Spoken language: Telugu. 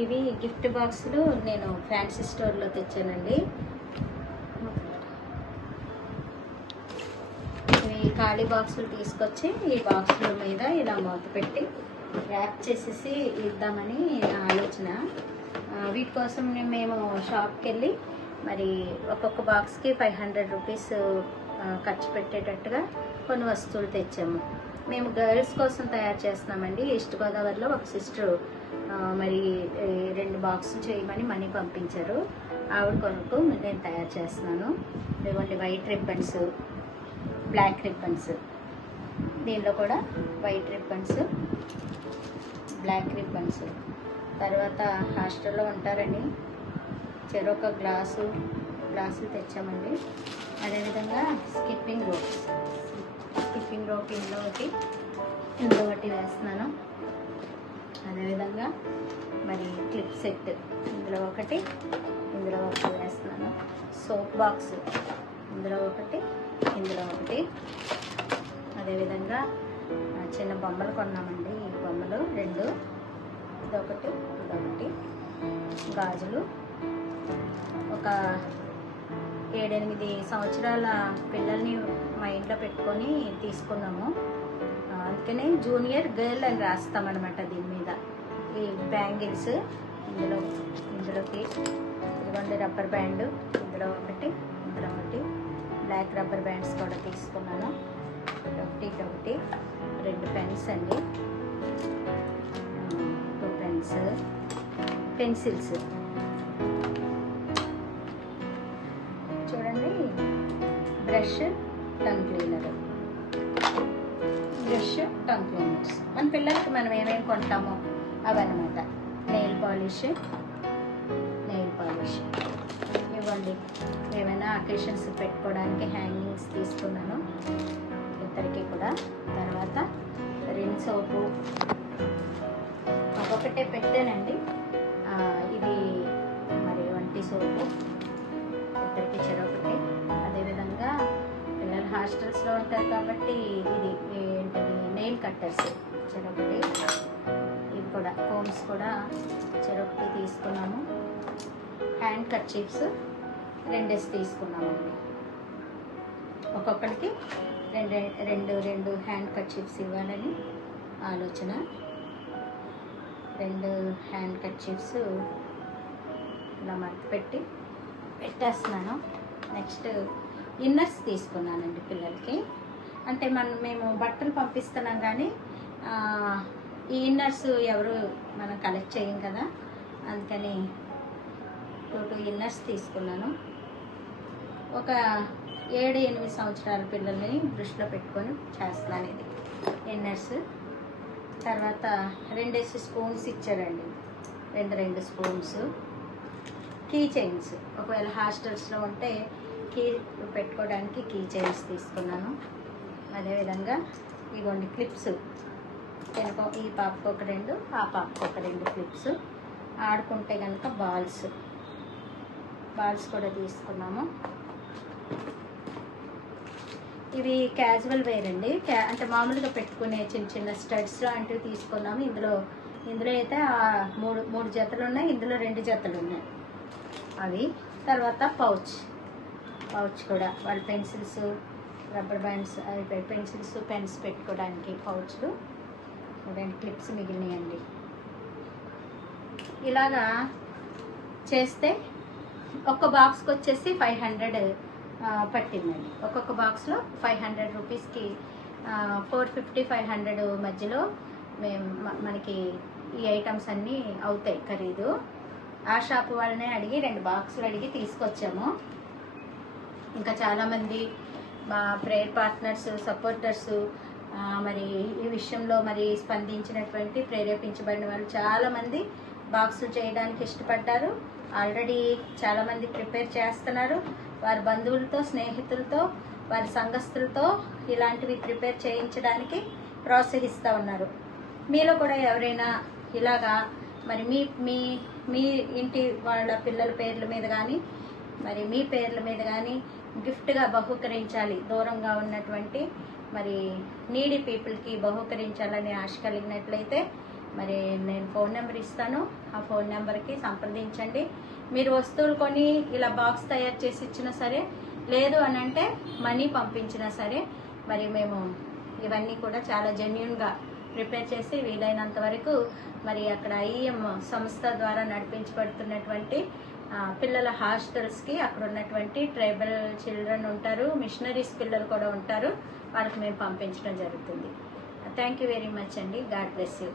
ఇవి గిఫ్ట్ బాక్సులు నేను ఫ్యాన్సీ స్టోర్లో తెచ్చానండి. ఇవి ఖాళీ బాక్సులు తీసుకొచ్చి ఈ బాక్సుల మీద ఇలా మూత పెట్టి ర్యాప్ చేసేసి ఇద్దామని నా ఆలోచన. వీటి కోసం మేము షాప్కి వెళ్ళి మరి ఒక్కొక్క బాక్స్కి 500 రూపీస్ ఖర్చు పెట్టేటట్టుగా కొన్ని వస్తువులు తెచ్చాము. మేము గర్ల్స్ కోసం తయారు చేస్తున్నామండి. ఈస్ట్ గోదావరిలో ఒక సిస్టర్ మరి 2 బాక్సులు చేయమని మనీ పంపించారు. ఆవిడ కొరకు నేను తయారు చేస్తున్నాను. ఇదిగోండి వైట్ రిబ్బన్స్, బ్లాక్ రిబ్బన్స్, దీనిలో కూడా వైట్ రిబ్బన్స్, బ్లాక్ రిబ్బన్స్. తర్వాత హాస్టల్లో ఉంటారని చెరొక గ్లాసులు తెచ్చామండి. అదేవిధంగా స్కిప్పింగ్ రోప్ ఇందులో ఒకటి వేస్తున్నాను. అదేవిధంగా మరి క్లిప్ సెట్ ఇందులో ఒకటి వేస్తున్నాను. సోప్ బాక్స్ ఇందులో ఒకటి. అదేవిధంగా చిన్న బొమ్మలు కొన్నామండి. ఈ బొమ్మలు 2, ఇదొకటి. గాజులు ఒక 7-8 సంవత్సరాల పిల్లల్ని మైండ్లో పెట్టుకొని తీసుకున్నాము. అందుకనే జూనియర్ గర్ల్ అని రాస్తామన్నమాట దీని మీద. ఈ బ్యాంగిల్స్ ఇందులోకి ఇదిగోండి రబ్బర్ బ్యాండ్ ఇందులో ఒకటి. బ్లాక్ రబ్బర్ బ్యాండ్స్ కూడా తీసుకున్నాను. ఒకటి 2 పెన్స్ అండి, 2 పెన్స్, పెన్సిల్స్ చూడండి. బ్రష్, టంగ్ క్లీనర్స్ మన పిల్లలకి మనం ఏమేమి కొంటామో అవన్నమాట. నెయిల్ పాలిష్ ఇవ్వండి. ఏమైనా అకేషన్స్ పెట్టుకోవడానికి హ్యాంగింగ్స్ తీసుకున్నాను ఇద్దరికి కూడా. తర్వాత రిన్ సోపు ఒక్కొక్కటే పెట్టానండి. ఇది మరి వంటి సోపు ఇద్దరికి చెరొకటి. అదేవిధంగా పిల్లలు హాస్టల్స్లో ఉంటారు కాబట్టి ఇది ఏంటది నెయిల్ కట్టర్స్ చెరొకటి. ఇది కూడా కోమ్స్ కూడా చెరొకటి తీసుకున్నాము. హ్యాండ్ కర్చీఫ్స్ 2 తీసుకున్నామండి. ఒక్కొక్కరికి 2 హ్యాండ్ కర్చీఫ్స్ ఇవ్వాలని ఆలోచన. 2 హ్యాండ్ కర్చీఫ్స్ ఇలా మడత పెట్టేస్తున్నాను. నెక్స్ట్ ఇన్నర్స్ తీసుకున్నానండి పిల్లలకి. అంటే మేము బట్టలు పంపిస్తున్నాం కానీ ఈ ఇన్నర్స్ ఎవరు మనం కలెక్ట్ చేయం కదా, అందుకని 2 ఇన్నర్స్ తీసుకున్నాను. ఒక 7-8 సంవత్సరాల పిల్లల్ని దృష్టిలో పెట్టుకొని చేస్తున్నాను ఇది ఇన్నర్స్. తర్వాత 2 స్పూన్స్ ఇచ్చారండి. 2 స్పూన్స్. కీ చైన్స్ ఒకవేళ హాస్టల్స్లో ఉంటే కీ పెట్టుకోవడానికి కీ చైన్స్ తీసుకున్నాను. అదేవిధంగా ఇదిగోండి క్లిప్స్. ఈ పాపకు ఒక 2, ఆ పాపకు ఒక 2 క్లిప్స్. ఆడుకుంటే కనుక బాల్స్ కూడా తీసుకున్నాము. ఇవి క్యాజువల్ వేర్ అండి. అంటే మామూలుగా పెట్టుకునే చిన్న స్టడ్స్ లాంటివి తీసుకున్నాము. ఇందులో అయితే 3 జతలు ఉన్నాయి, ఇందులో 2 జతలు ఉన్నాయి అవి. తర్వాత పౌచ్ కూడా వాళ్ళ pencils, rubber bands, pencils, pens పెట్టుకోవడానికి పౌచ్లు. 2 క్లిప్స్ మిగిలినాయండి. ఇలాగా చేస్తే ఒక్క బాక్స్కి వచ్చేసి 500 పట్టిందండి. ఒక్కొక్క బాక్స్లో 500 రూపీస్కి 450-500 మధ్యలో మనకి ఈ ఐటమ్స్ అన్నీ అవుతాయి ఖరీదు. ఆ షాప్ వాళ్ళనే అడిగి 2 బాక్సులు అడిగి తీసుకొచ్చాము. ఇంకా చాలామంది మా ప్రేయర్ పార్ట్నర్స్, సపోర్టర్స్ మరి ఈ విషయంలో మరి స్పందించినటువంటి ప్రేరేపించబడిన వాళ్ళు చాలామంది బాక్సులు చేయడానికి ఇష్టపడ్డారు. ఆల్రెడీ చాలామంది ప్రిపేర్ చేస్తున్నారు. వారి బంధువులతో, స్నేహితులతో, వారి సంఘస్థులతో ఇలాంటివి ప్రిపేర్ చేయించడానికి ప్రోత్సహిస్తూ ఉన్నారు. మీలో కూడా ఎవరైనా ఇలాగా మరి మీ ఇంటి వాళ్ళ పిల్లల పేర్ల మీద కానీ మరి మీ పేర్ల మీద కానీ గిఫ్ట్గా బహుకరించాలి, దూరంగా ఉన్నటువంటి మరి నీడీ పీపుల్కి బహుకరించాలని ఆశ కలిగినట్లయితే మరి నేను ఫోన్ నెంబర్ ఇస్తాను, ఆ ఫోన్ నెంబర్కి సంప్రదించండి. మీరు వస్తువులు కొని ఇలా బాక్స్ తయారు చేసి ఇచ్చినా సరే, లేదు అని అంటే మనీ పంపించినా సరే, మరి మేము ఇవన్నీ కూడా చాలా జెన్యూన్గా ప్రిపేర్ చేసి వీలైనంత వరకు మరి అక్కడ ఐఎం సంస్థ ద్వారా నడిపించబడుతున్నటువంటి పిల్లల హాస్టల్స్కి, అక్కడ ఉన్నటువంటి ట్రైబల్ చిల్డ్రన్ ఉంటారు, మిషనరీస్ పిల్లలు కూడా ఉంటారు, వాళ్ళకి మేము పంపించడం జరుగుతుంది. థ్యాంక్ యూ వెరీ మచ్ అండి. God bless you.